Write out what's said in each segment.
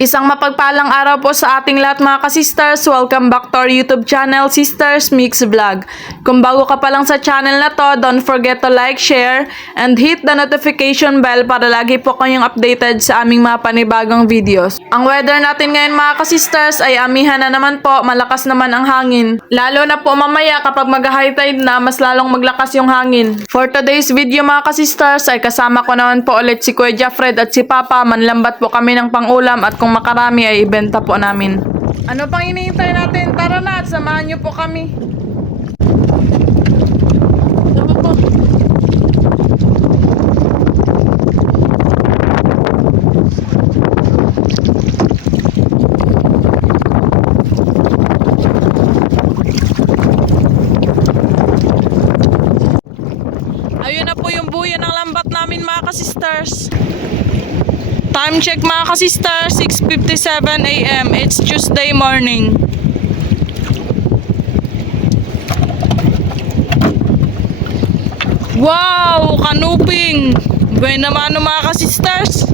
Isang mapagpalang araw po sa ating lahat mga ka-sisters. Welcome back to our YouTube channel, Sisters Mix Vlog. Kung bago ka pa lang sa channel na to, don't forget to like, share, and hit the notification bell para lagi po kayong updated sa aming mga panibagong videos. Ang weather natin ngayon mga ka-sisters ay amihan na naman po, malakas naman ang hangin. Lalo na po mamaya kapag mag-high tide na, mas lalong maglakas yung hangin. For today's video mga ka-sisters ay kasama ko naman po ulit si Kuya Jeffred at si Papa. Manlambat po kami ng pangulam at kung makarami ay ibenta po namin. Ano pang hinihintay natin? Tara na at samahan niyo po kami. Tama po. Ayun na po yung buya ng lambat namin mga ka-sisters. Time check mga ka-sisters, 6:57 AM. It's Tuesday morning. Wow! Kanuping! Buwan naman mga ka-sisters.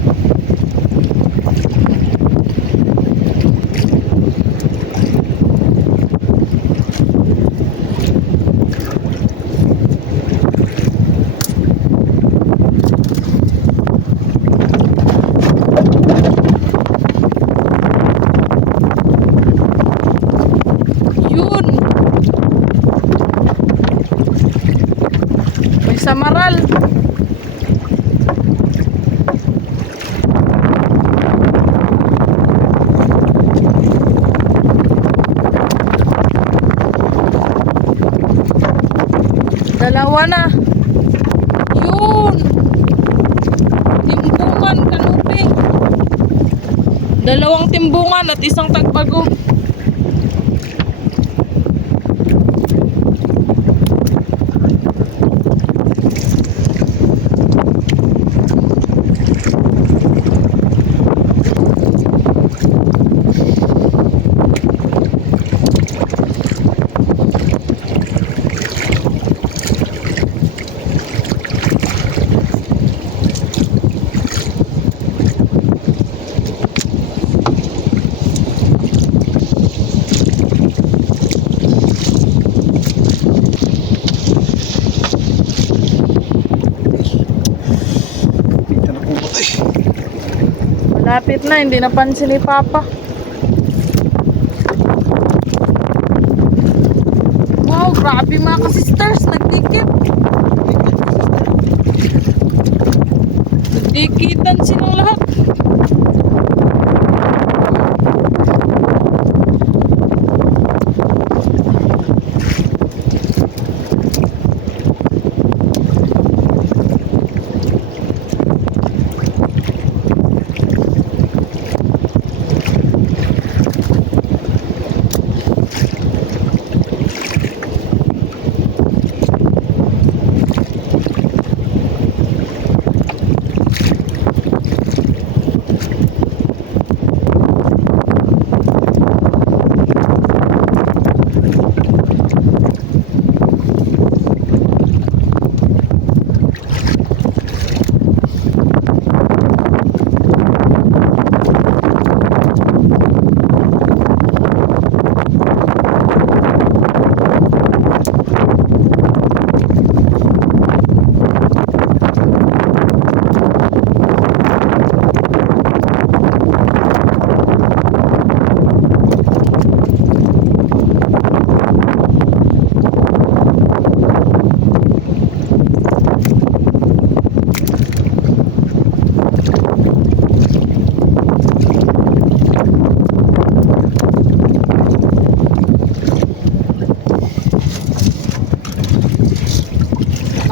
Samaral. Dalawa na. Yun. Timbungan, kanuping. Dalawang timbungan at isang tagbago. Malapit na, hindi napansin ni Papa. Wow, grabe mga ka-sisters, nagdikit. Nagdikitan silang lahat.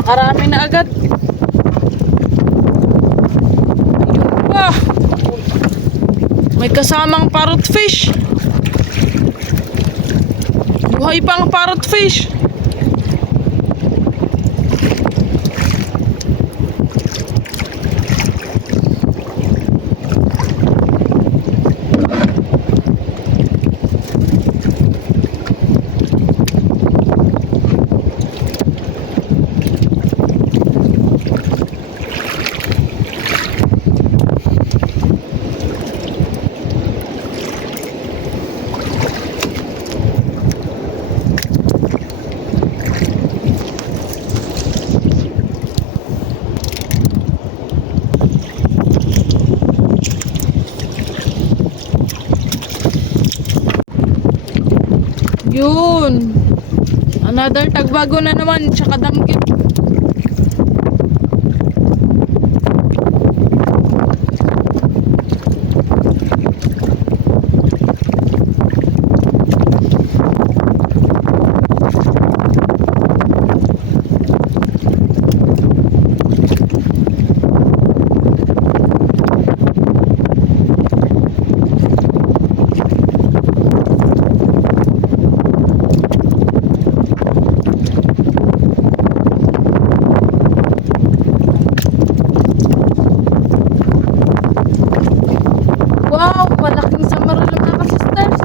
Nakarami na agad. Ayun pa. May kasamang parrotfish. Buhay pa ang parrotfish. Yun. Another tagbago na naman, tsaka danggit. Wow, malaking samaral ng mga sisters.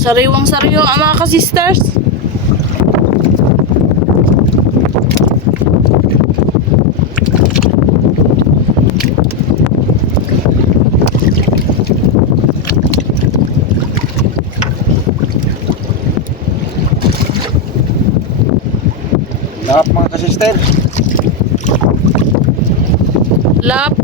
Sariwang sariwa ang mga ka-sisters. Lahat mga kasister. Lap.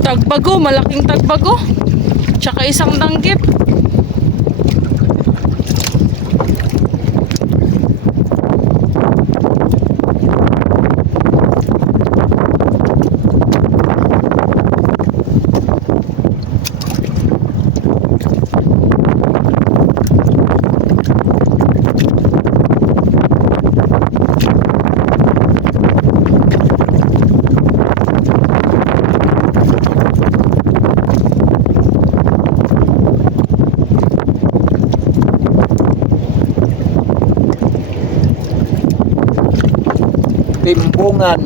Tagbago, malaking tagbago. Tsaka isang danggit. Timbungan.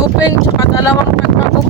Open, tsaka dalawang tagbago.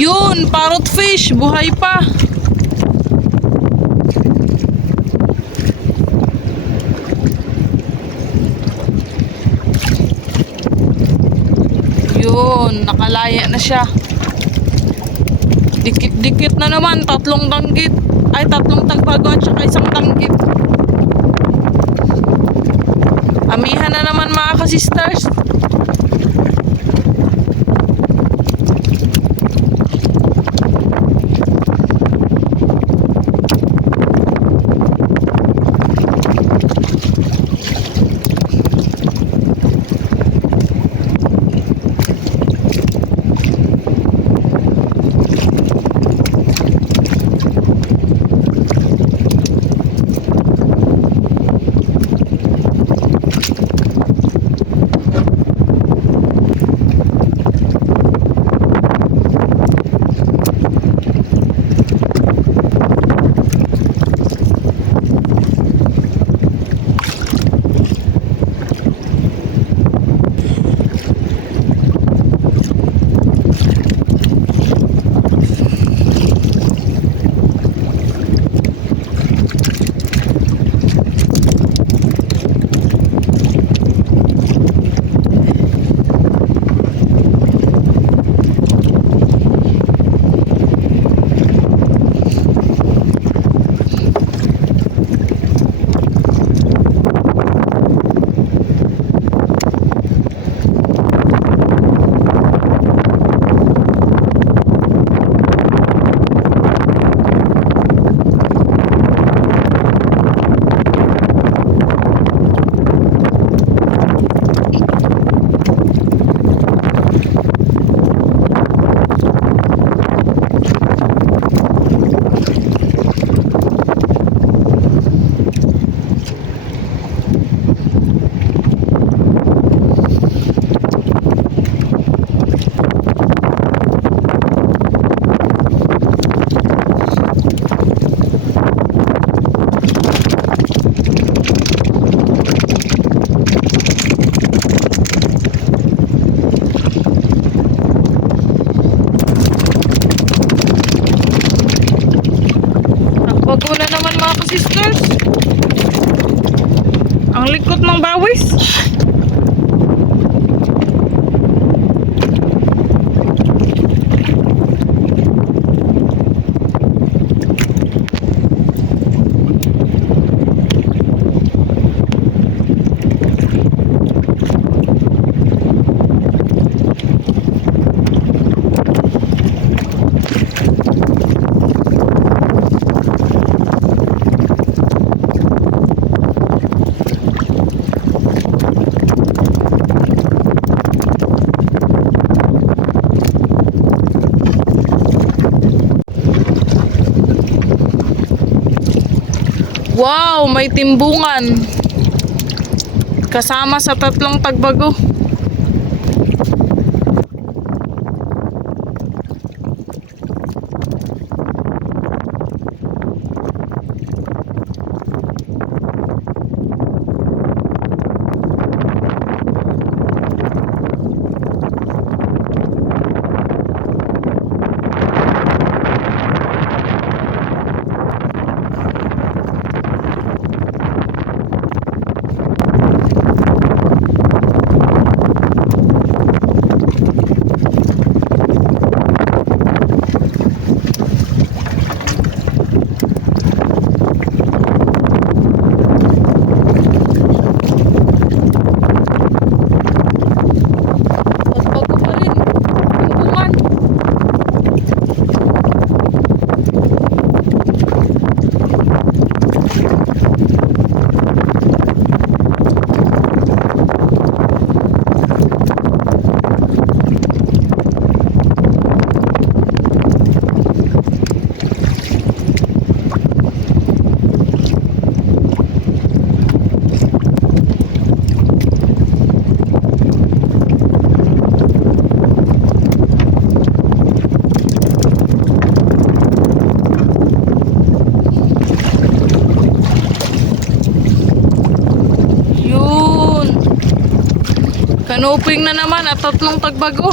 Yun, parrot fish, buhay pa. Yun, nakalaya na siya. Dikit-dikit na naman, tatlong danggit. Ay, tatlong tagbago at saka isang danggit. Amihan na naman mga ka-sisters. Ang likot ng bawis. Wow, may timbungan. Kasama sa 3 tagbago. Tagbago pa rin. Timbungan. Yun. Kanuping na naman at 3 tagbago.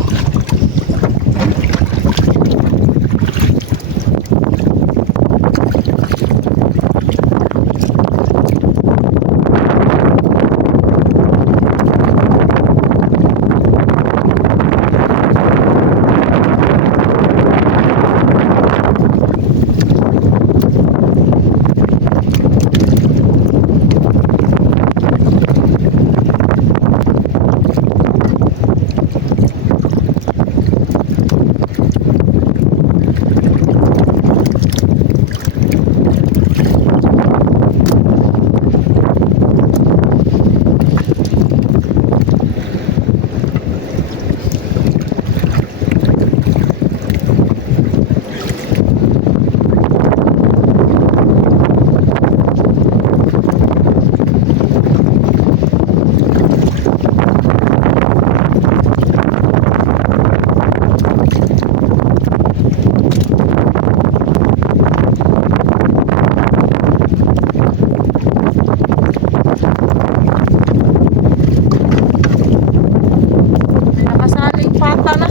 Nakasaling pata na.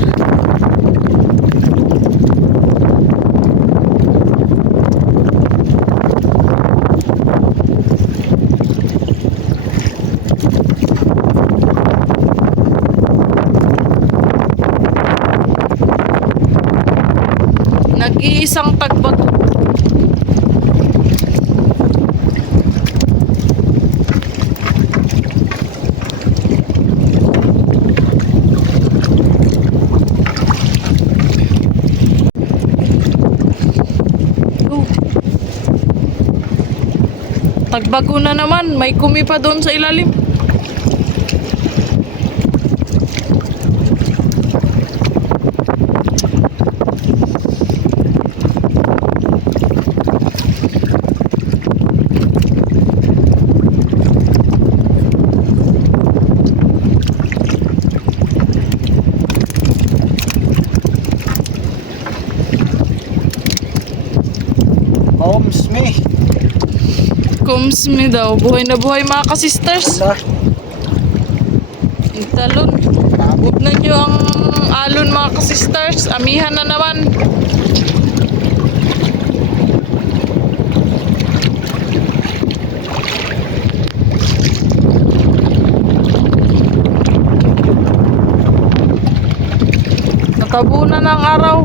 Nag-iisang tagbago. Tagbago na naman, may kumi pa doon sa ilalim. Homes me. Comes me daw. Buhay na buhay mga ka-sisters. Wala. Yung talon. Tignan nyo ang alon mga ka-sisters. Amihan na naman. Tabunan ng araw.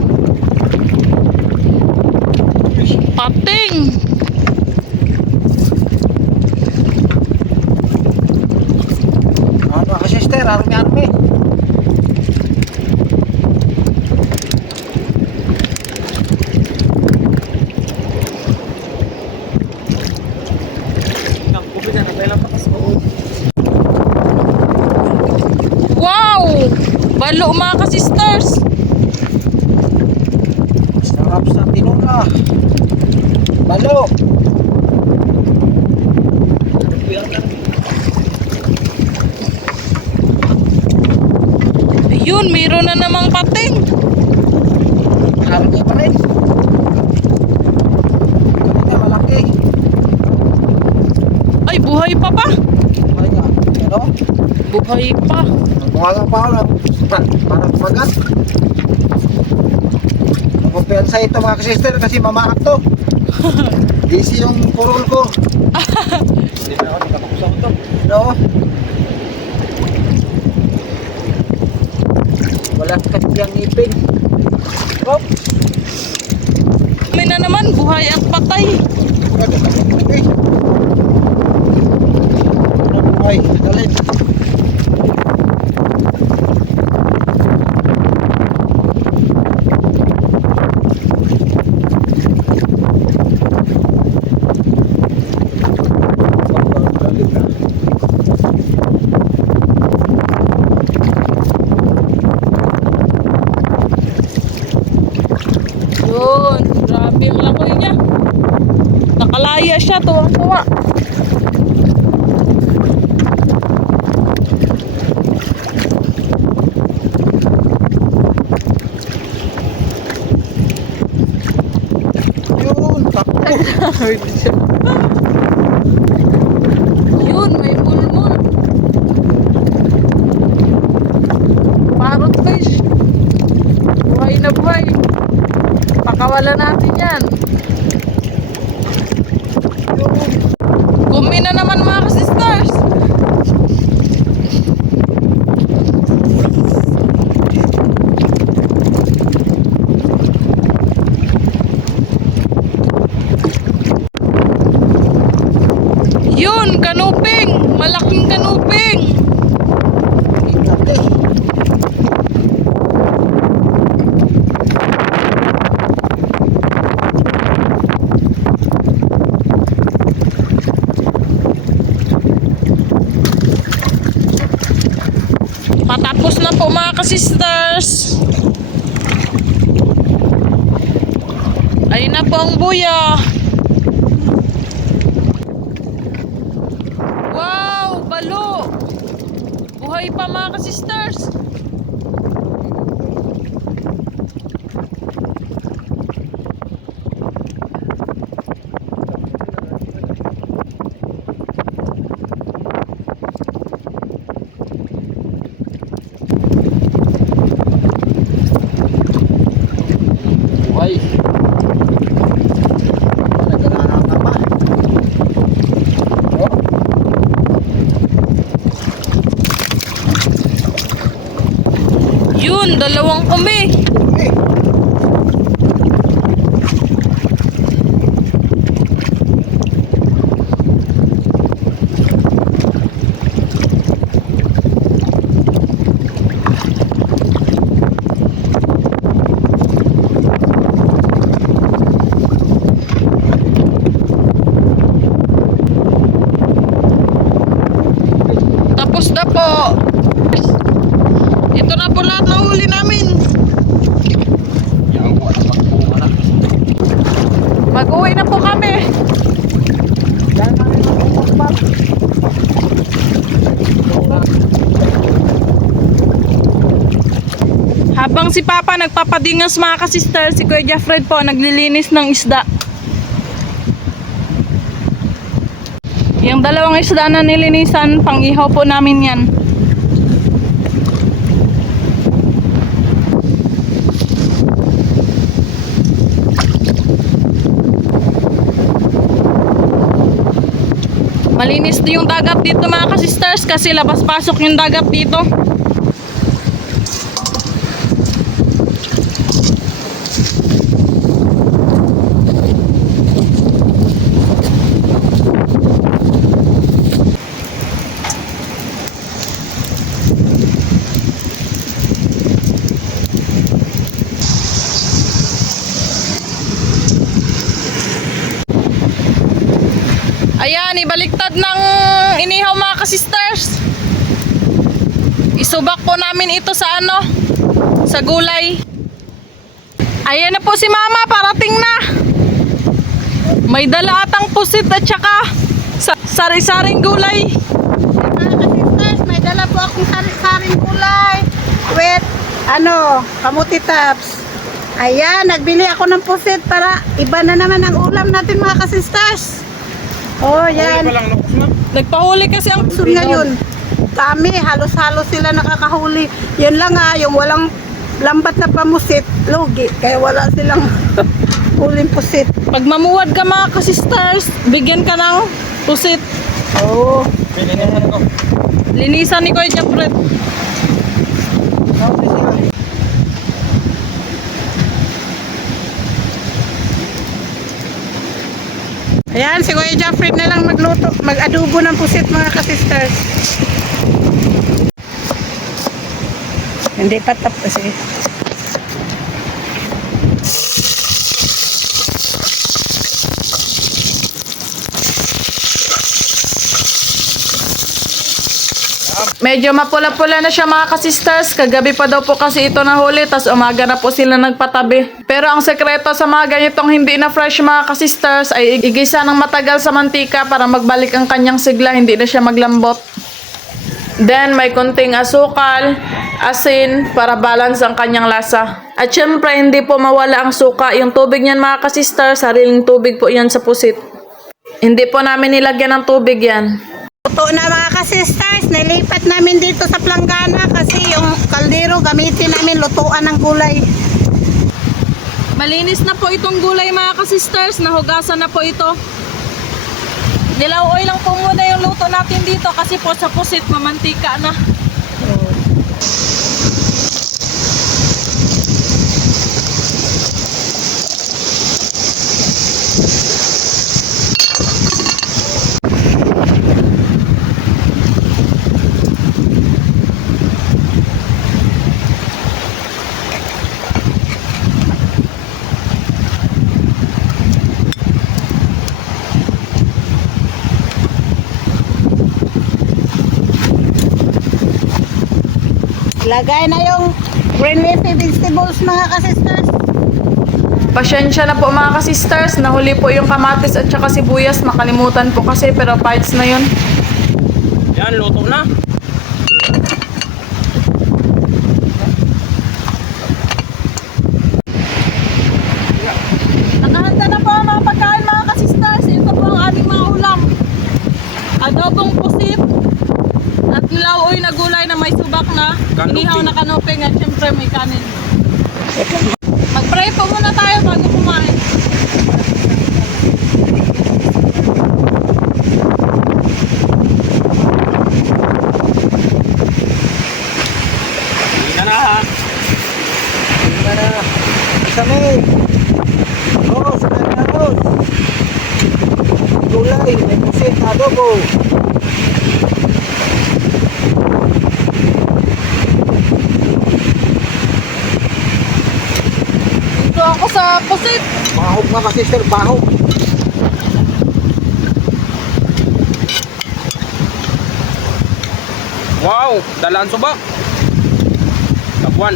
Pating! Ano ka sister, army. Wow! Balo mga ka-sisters! Sarap sa tinula. Balo. Ayun, mayroon na namang pating. Army pa rin. Kanina malaki. Ay, buhay pa ba? Ay nga. Ano? Buhay pa. Bumaga pa ako. Parang magat. Kumpiyansa ito mga kasister kasi mamaak to. DC yung purol ko. Hindi na ako nakakusap to. No? Wala kanyang ipin. Oh, May na naman, buhay at patay. okay. Ano buhay? Dalhin. Yun, grabe ang lakoy niya. Nakalaya siya, tuwang-tuwa. Yun, takbo. Yun, may mulmul. Parrot fish. Buhay na buhay. Pakawala natin yan. Gumi na naman mga ka-sisters. Yun, kanuping. Malaking kanuping. Ingat eh. Patapos na po mga ka-sisters. Ayun na po ang buya. Wow, balo. Buhay pa mga ka-sisters. Buhay. Naglalakad ka pa. Oh, Yun, dalawang umi. eh. Tapos na po. Ito na po lahat ng huli namin. Yan, wala magpunga na. Mag-uwi na po kami. Yan namin ang pagpap. Habang si Papa nagpapadingas mga ka-sister, si Kuya Jeffred po naglilinis ng isda. Yung dalawang isda na nilinisan, pang-ihaw po namin yan. Malinis din yung dagat dito mga ka-sisters kasi labas-pasok yung dagat dito. ka-sisters. Isubak po namin ito sa ano, sa gulay. Ayan na po si Mama, parating na. May dala atang pusit at saka sari-saring gulay. Mga ka-sisters, may dala po akong sari-saring gulay with kamuti tops. Ayan, nagbili ako ng pusit para iba na naman ang ulam natin mga ka-sisters. Oh, yan. Nagpahuli kasi ang So, ngayon, kami, halos-halos sila nakakahuli. Yun lang yung walang lambat na pamusit, logi. Kaya wala silang huling pusit. pag mamuwad ka mga ka-sisters, bigyan ka ng pusit. Oh. Linisan ni Kuya Japret. Ayan, si Kuya Jeffrey na lang magluto, mag-adobo ng pusit mga ka-sisters. Hindi pa tapos eh. Medyo mapula-pula na siya mga ka-sisters. Kagabi pa daw po kasi ito nahuli, tas umaga na po sila nagpatabi. Pero ang sekreto sa mga ganitong hindi na fresh mga ka-sisters ay igisa ng matagal sa mantika para magbalik ang kanyang sigla, hindi na siya maglambot. Then may konting asukal, asin para balance ang kanyang lasa. At syempre hindi po mawala ang suka. Yung tubig niyan mga ka-sisters, sariling tubig po yan sa pusit. Hindi po namin nilagyan ng tubig yan. Luto na mga ka-sisters, nilipat namin dito sa planggana kasi yung kaldero gamitin namin lutuan ng gulay. Malinis na po itong gulay mga ka-sisters, nahugasan na po ito. Dilaw oil lang po muna yung luto natin dito kasi po sa pusit mamantika na. Lagay na yung green leafy vegetables mga ka-sisters. Pasyensya na po mga ka-sisters, nahuli po yung kamatis at saka sibuyas, makalimutan po kasi pero parts na yun. Yan, luto na. Nakahanda na po ang mga pagkain mga ka-sisters. Ito po ang aming mga ulam. Adobong pusit at lauoy na gulay na may subak na, Kanuping. inihaw na kanuping at syempre may kanin. Mag-pray po muna tayo bago kumain. Hindi na ha. Kami. Oo, sa kanaros. Gulay, may pusit, adobo. Dito ako sa pusit. Bahog mga ka-sister, bahog. Wow, dalaan subak. Tabuan.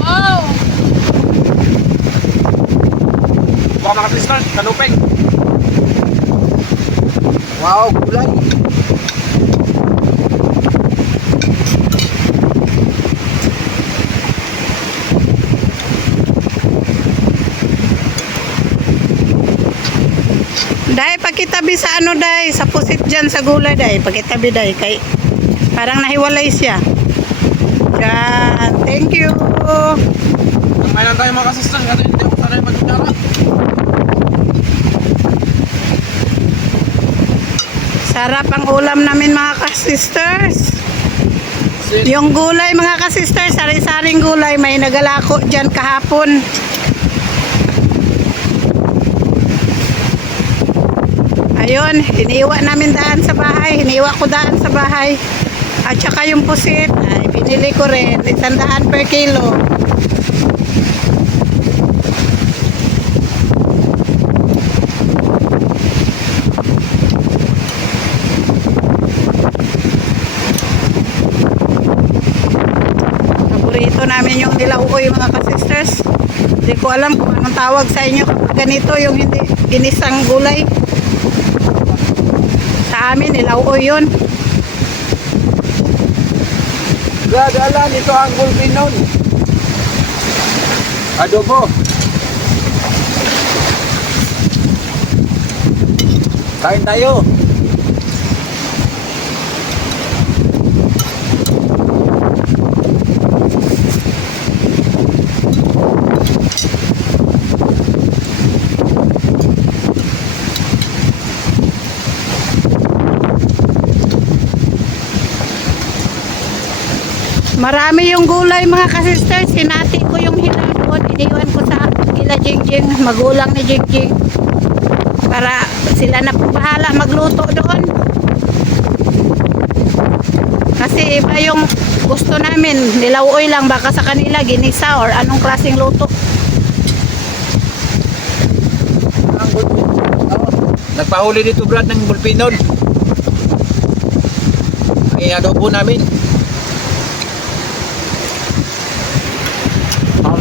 Wow! Baka mga sister, kanuping. Wow, gulay. Dahil pagkitabi sa dahil sa pusit dyan sa gulay dahil pagkitabi dahil kay parang nahiwalay siya. Yan, thank you. Kumain lang tayo mga sister. Kasi hindi ako sanay mag-utara. Sarap ang ulam namin mga ka-sisters. Yung gulay mga ka-sisters, sari-saring gulay, may nagalako dyan kahapon. Ayun, hiniwa namin daan sa bahay, hiniwa ko daan sa bahay. At saka yung pusit, ay binili ko rin, 100 per kilo. Paborito namin yung nilauoy mga ka-sisters. Hindi ko alam kung anong tawag sa inyo kapag ganito yung hindi ginisang gulay. Sa amin, nilauoy yun. Gagalan, ito ang gulpinon. Adobo. Kain tayo. Marami yung gulay mga ka-sisters. Hinati ko yung hilaw doon. Iniwan ko sa kila Jingjing, magulang ni Jingjing. Para sila na po bahala magluto doon. Kasi iba yung gusto namin. Nilauoy lang, baka sa kanila ginisa or anong klaseng luto. Ang gulpinon. Nagpahuli dito Brad ng gulpinon. Ay adobo namin.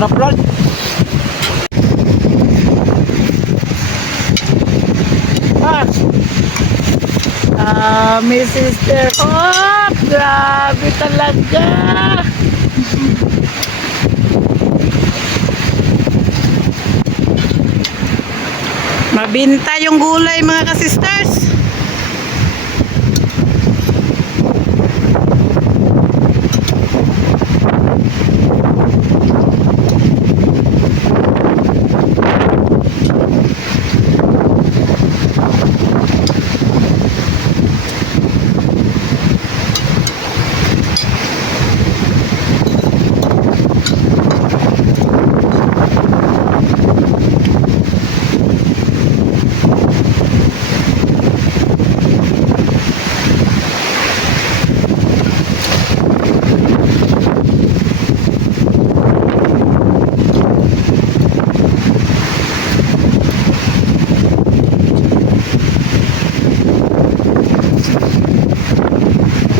Harap Brad. Miss Sister. Oh, grabe talaga. Mabinta yung gulay mga ka-sisters.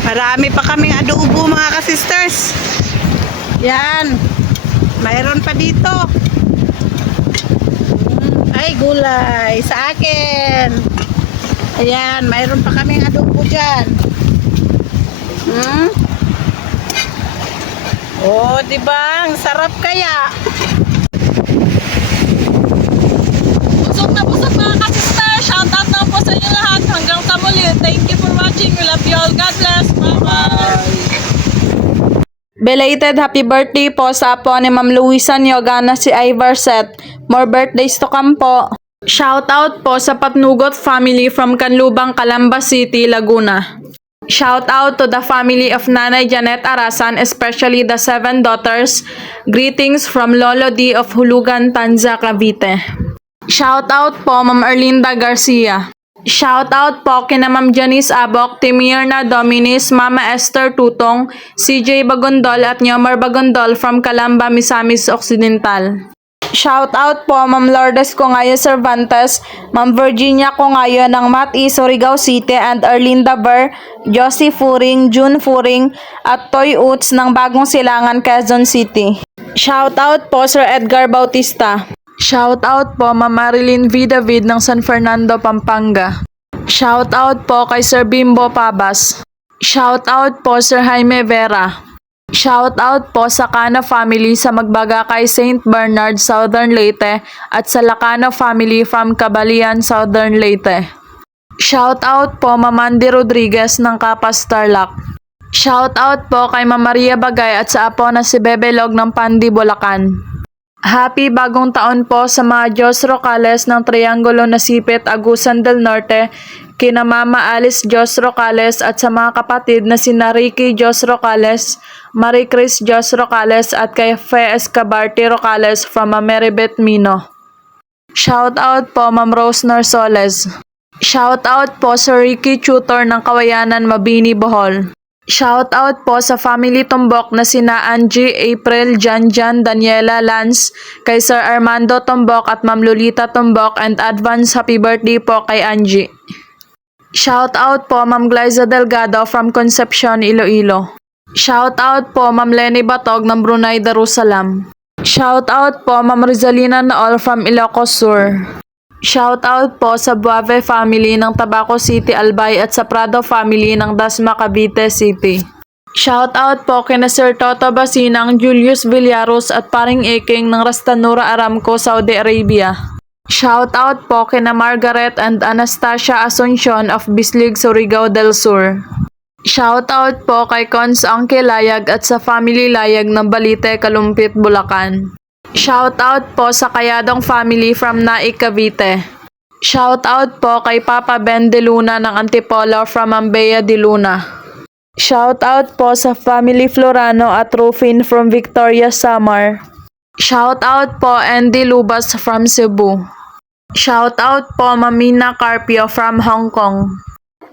Marami pa kaming adobo mga ka-sisters. Yan. Mayroon pa dito. Ay, gulay. Sa akin. Ayan. Mayroon pa kaming adobo dyan. Oh, diba? Ang sarap kaya. Busog na busog mga ka-sister. Shoutout na po sa inyo lahat. Hanggang sa muli. Thank you for watching. We love you all. God bless. Bye-bye. Belated happy birthday po sa apo ni Ma'am Luisa Nyogana si Iverset. More birthdays to come po. Shoutout po sa Patnugot family from Canlubang, Calamba City, Laguna. Shout out to the family of Nanay Janet Arasan, especially the 7 daughters. Greetings from Lolo D of Hulugan, Tanza, Cavite. Shout out po Ma'am Erlinda Garcia. Shout out po kina Ma'am Janice Abok, Timirna Dominis, Mama Esther Tutong, CJ Bagondol at Nyomar Bagondol from Calamba, Misamis Occidental. Shout out po Ma'am Lourdes Congayo Cervantes, Ma'am Virginia Congayo ng Mati, Surigao City and Erlinda Ber, Josie Furing, June Furing at Toy Uts ng Bagong Silangan, Quezon City. Shout out po Sir Edgar Bautista. Shout out po Ma'am Marilyn V. David ng San Fernando, Pampanga. Shout out po kay Sir Bimbo Pabas. Shout out po Sir Jaime Vera. Shout out po sa Cano family sa Magbagakay, St. Bernard, Southern Leyte at sa Lacano family from Cabalian, Southern Leyte. Shout out po Ma'am Mandy Rodriguez ng Kapas, Tarlac. Shout out po kay Ma'am Maria Bagay at sa apo na si Bebelog ng Pandi, Bulacan. Happy bagong taon po sa mga Diyos Rocales ng Triangulo Nasipit, Agusan del Norte, kina Mama Alice Diyos Rocales at sa mga kapatid na sina Ricky Diyos Rocales, Marie Chris Diyos Rocales at kay Fe Escobar T. Rocales from Ameribet Mino. Shout out po Ma'am Rose Narsoles. Shout out po sa Ricky Tutor ng Kawayanan, Mabini, Bohol. Shout out po sa family Tumbok na sina Angie, April, Janjan, Daniela, Lance, kay Sir Armando Tumbok at Ma'am Lolita Tumbok and advance happy birthday po kay Angie. Shout out po Ma'am Glyza Delgado from Concepcion, Iloilo. Shout out po Ma'am Lenny Batog ng Brunei Darussalam. Shout out po Ma'am Rizalina Naol from Ilocos Sur. Shout out po sa Buave family ng Tabaco City, Albay at sa Prado family ng Dasma, Cavite City. Shout out po kina Sir Toto Basinang, Julius Villaros at Paring Eking ng Rastanura Aramco, Saudi Arabia. Shout out po kina Margaret and Anastasia Asuncion of Bislig, Surigao del Sur. Shout out po kay Cons Angke Layag at sa family Layag ng Balite, Kalumpit, Bulacan. Shout out po sa Kayadong family from Naik, Cavite. Shout out po kay Papa Ben de Luna ng Antipolo from Mambea de Luna. Shout out po sa family Florano at Rufin from Victoria, Samar. Shout out po Andy Lubas from Cebu. Shout out po Mamina Carpio from Hong Kong.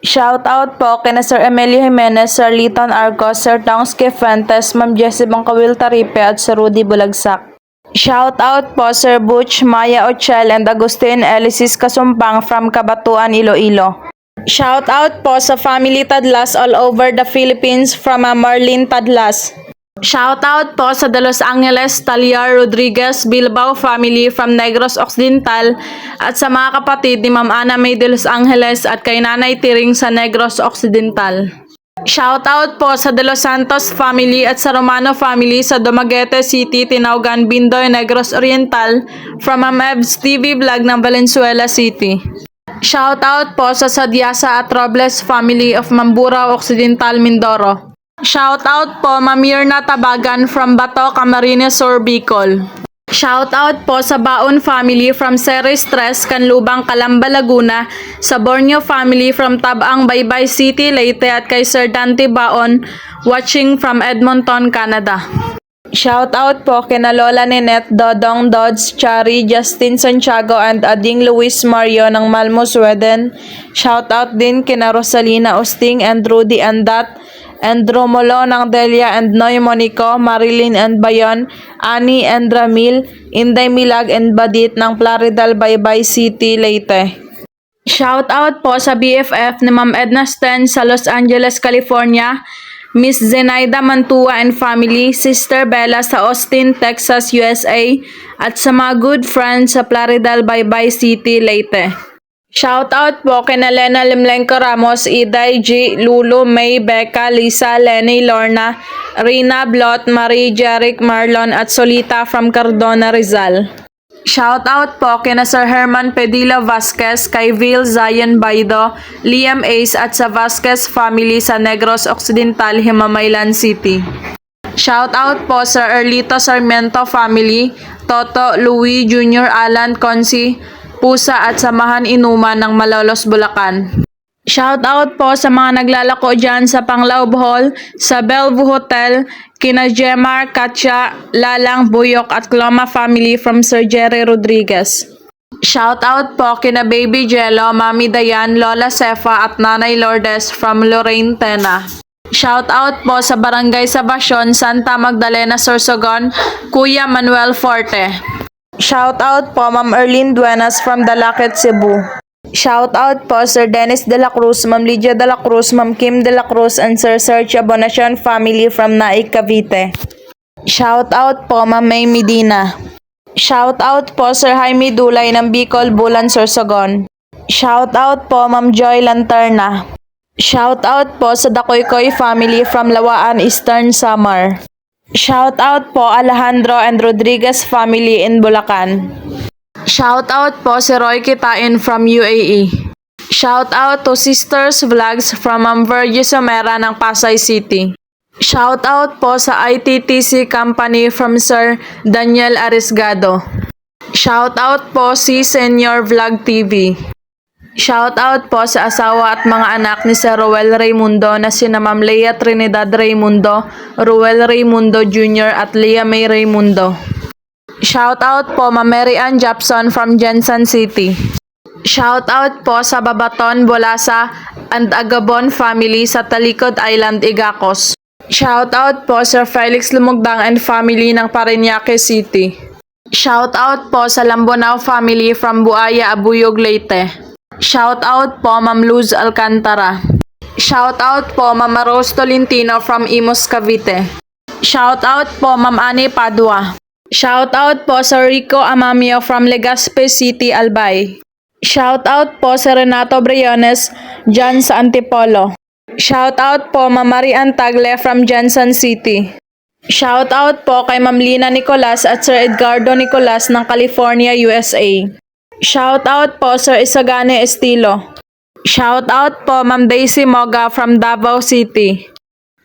Shout out po kina Sir Emilio Jimenez, Sir Liton Arcos, Sir Tongske Fuentes, Ma'am Jessie Bangkawil Taripe at Sir Rudy Bulagsak. Shout out po Sir Butch, Maya Ochel and Agustin Elisis Kasumpang from Cabatuan, Iloilo. Shout out po sa family Tadlas all over the Philippines from Marlene Tadlas. Shout out po sa De Los Angeles, Talyar Rodriguez, Bilbao family from Negros Occidental at sa mga kapatid ni Ma'am Ana May De Los Angeles at kay Nanay Tiring sa Negros Occidental. Shout out po sa De Los Santos family at sa Romano family sa Dumaguete City, Tinaugan, Bindoy, Negros Oriental from Ma'am Ebs TV Vlog ng Valenzuela City. Shout out po sa Sadyasa at Robles family of Mamburao Occidental, Mindoro. Shout out po Ma'am Mirna Tabagan from Bato, Camarines Sur, Bicol. Shout out po sa Baon family from Ceres Tres, Canlubang, Calamba, Laguna, sa Borneo family from Tabang, Baybay City, Leyte at kay Sir Dante Baon watching from Edmonton, Canada. Shout out po kina Lola Ninette, Dodong Dodds, Chari, Justin Santiago and Ading Luis Mario ng Malmo, Sweden. Shout out din kina Rosalina Osting and Rudy Andat, and Romulo ng Delia and Noy Monico, Marilyn and Bayon, Ani and Ramil, Inday Milag and Badit ng Plaridal, Baybay City, Leyte. Shout out po sa BFF ni Ma'am Edna Sten sa Los Angeles, California, Miss Zenaida Mantua and family, Sister Bella sa Austin, Texas, USA, at sa mga good friends sa Plaridal, Baybay City, Leyte. Shout out po kina Lena Limlenko Ramos, Iday G, Lulu, May, Becca, Lisa, Lenny, Lorna, Rina, Blot, Marie, Jeric, Marlon at Solita from Cardona, Rizal. Shout out po kina Sir Herman Pedila Vasquez, kay Vil Zion Baido, Liam Ace at sa Vasquez family sa Negros Occidental, Himamaylan City. Shout out po Sir Erlito Sarmiento family, Toto, Louie, Junior, Alan, Consi, Pusa at Samahan Inuman ng Malolos, Bulacan. Shout out po sa mga naglalako dyan sa Panglao Hall, sa Bellevue Hotel, kina Jemar, Katya, Lalang, Buyok at Cloma family from Sir Jerry Rodriguez. Shout out po kina Baby Jello, Mami Dayan, Lola Sefa at Nanay Lourdes from Lorraine, Tena. Shout out po sa Barangay Sabasyon, Santa Magdalena, Sorsogon, Kuya Manuel Forte. Shout out po Ma'am Erlene Duenas from Dalakit, Cebu. Shout out po Sir Dennis De La Cruz, Ma'am Lydia De La Cruz, Ma'am Kim De La Cruz and Sir Sergio Bonacion family from Naik, Cavite. Shout out po Ma'am May Medina. Shout out po Sir Jaime Dulay ng Bicol, Bulan, Sorsogon. Shout out po Ma'am Joy Lanterna. Shout out po sa Dakoykoy family from Lawaan, Eastern Samar. Shout out po Alejandro and Rodriguez family in Bulacan. Shout out po si Roy Kitain from UAE. Shout out to Sisters Vlogs from Virgie Somera ng Pasay City. Shout out po sa ITTC Company from Sir Daniel Arisgado. Shout out po si Senior Vlog TV. Shout out po sa asawa at mga anak ni Sir Ruel Raimundo na sina Ma'am Leia Trinidad Raimundo, Ruel Raimundo Jr. at Leia May Raimundo. Shout out po Ma'am Mary Ann Japson from Jensen City. Shout out po sa Babaton, Bolasa and Agabon family sa Talikod Island, Igacos. Shout out po Sir Felix Lumugdang and family ng Parañaque City. Shout out po sa Lambonao family from Buaya, Abuyog, Leyte. Shout out po Ma'am Luz Alcantara. Shout out po Ma'am Rose Tolentino from Imus, Cavite. Shout out po Ma'am Ani Padua. Shout out po sa Rico Amamio from Legazpi City, Albay. Shout out po sa Renato Briones dyan sa Antipolo. Shout out po Ma'am Marian Tagle from Jensen City. Shout out po kay Ma'am Lina Nicolas at Sir Edgardo Nicolas ng California, USA. Shout out po Sir Isagane Estilo. Shout out po Ma'am Daisy Moga from Davao City.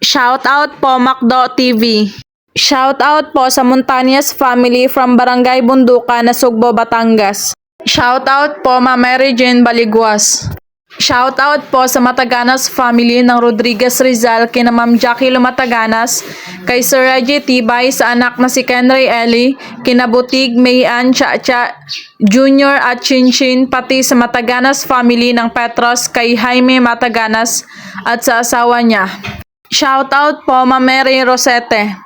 Shout out po Macdo TV. Shout out po sa Montañez family from Barangay Bundukan, Nasugbo, Batangas. Shout out po Ma'am Mary Jane Baliguas. Shout out po sa Mataganas family ng Rodriguez Rizal kina Ma'am Jackie Lumataganas, kay Sir Reggie Tibay sa anak na si Kenry Eli, kina Butig Mayan Chacha Junior at Chinchin, pati sa Mataganas family ng Petros kay Jaime Mataganas at sa asawa niya. Shout out po Ma'am Mary Rosete.